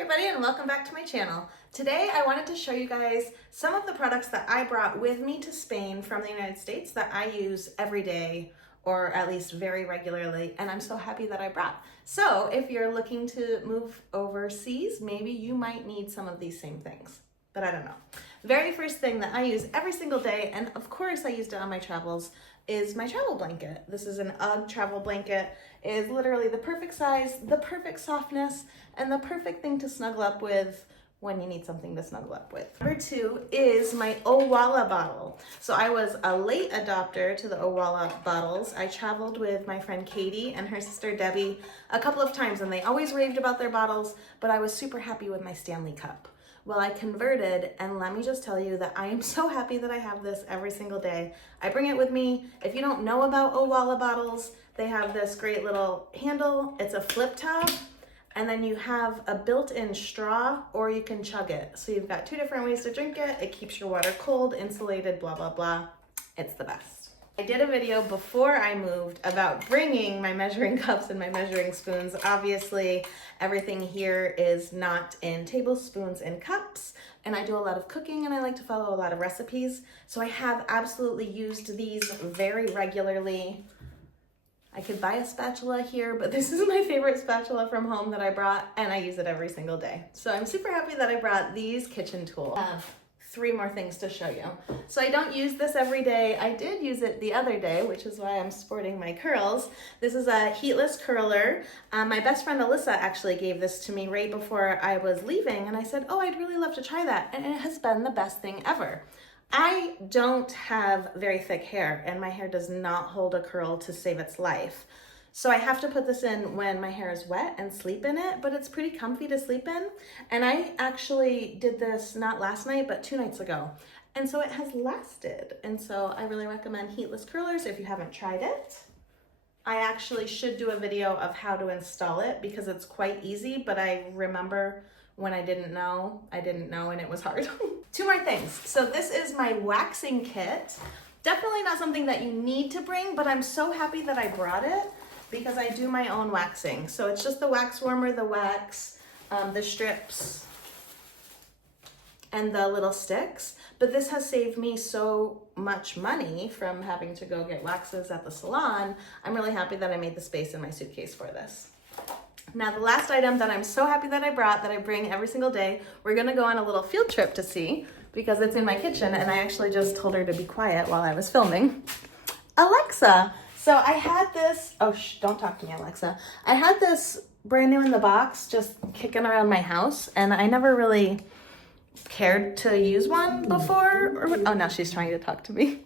everybody, and welcome back to my channel. Today I wanted to show you guys some of the products that I brought with me to Spain from the United States that I use every day, or at least very regularly, and I'm so happy that I brought. So if you're looking to move overseas, maybe you might need some of these same things, but I don't know. Very first thing that I use every single day, and of course I used it on my travels, is my travel blanket. This is an UGG travel blanket. It is literally the perfect size, the perfect softness, and the perfect thing to snuggle up with when you need something to snuggle up with. Number two is my Owala bottle. So I was a late adopter to the Owala bottles. I traveled with my friend Katie and her sister Debbie a couple of times, and they always raved about their bottles, but I was super happy with my Stanley Cup. Well, I converted, and let me just tell you that I am so happy that I have this every single day. I bring it with me. If you don't know about Owala bottles, they have this great little handle. It's a flip top, and then you have a built-in straw, or you can chug it. So you've got two different ways to drink it. It keeps your water cold, insulated, blah, blah, blah. It's the best. I did a video before I moved about bringing my measuring cups and my measuring spoons. Obviously, everything here is not in tablespoons and cups, and I do a lot of cooking and I like to follow a lot of recipes. So I have absolutely used these very regularly. I could buy a spatula here, but this is my favorite spatula from home that I brought, and I use it every single day. So I'm super happy that I brought these kitchen tools. Three more things to show you. So I don't use this every day. I did use it the other day, which is why I'm sporting my curls. This is a heatless curler. My best friend Alyssa actually gave this to me right before I was leaving, and I said, oh, I'd really love to try that, and it has been the best thing ever. I don't have very thick hair, and my hair does not hold a curl to save its life. So I have to put this in when my hair is wet and sleep in it, but it's pretty comfy to sleep in. And I actually did this not last night, but 2 nights ago. And so it has lasted. And so I really recommend heatless curlers if you haven't tried it. I actually should do a video of how to install it because it's quite easy, but I remember when I didn't know, and it was hard. 2 more things. So this is my waxing kit. Definitely not something that you need to bring, but I'm so happy that I brought it because I do my own waxing. So it's just the wax warmer, the wax, the strips, and the little sticks. But this has saved me so much money from having to go get waxes at the salon. I'm really happy that I made the space in my suitcase for this. Now the last item that I'm so happy that I brought, that I bring every single day, we're gonna go on a little field trip to see because it's in my kitchen, and I actually just told her to be quiet while I was filming. Alexa. So I had this, oh, don't talk to me, Alexa. I had this brand new in the box, just kicking around my house, and I never really cared to use one before. Oh, now she's trying to talk to me.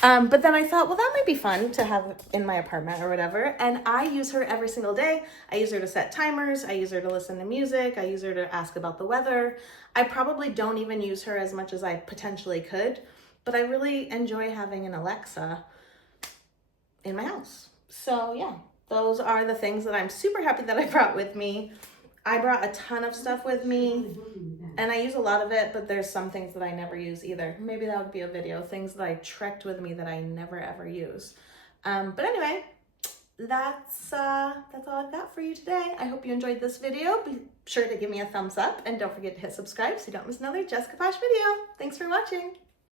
But then I thought, well, that might be fun to have in my apartment or whatever. And I use her every single day. I use her to set timers. I use her to listen to music. I use her to ask about the weather. I probably don't even use her as much as I potentially could, but I really enjoy having an Alexa in my house. So yeah, those are the things that I'm super happy that I brought with me. I brought a ton of stuff with me, and I use a lot of it, but there's some things that I never use either. Maybe that would be a video, things that I trekked with me that I never ever use. But anyway, that's all I've got for you today. I hope you enjoyed this video. Be sure to give me a thumbs up, and don't forget to hit subscribe so you don't miss another Jessica Posh video. Thanks for watching.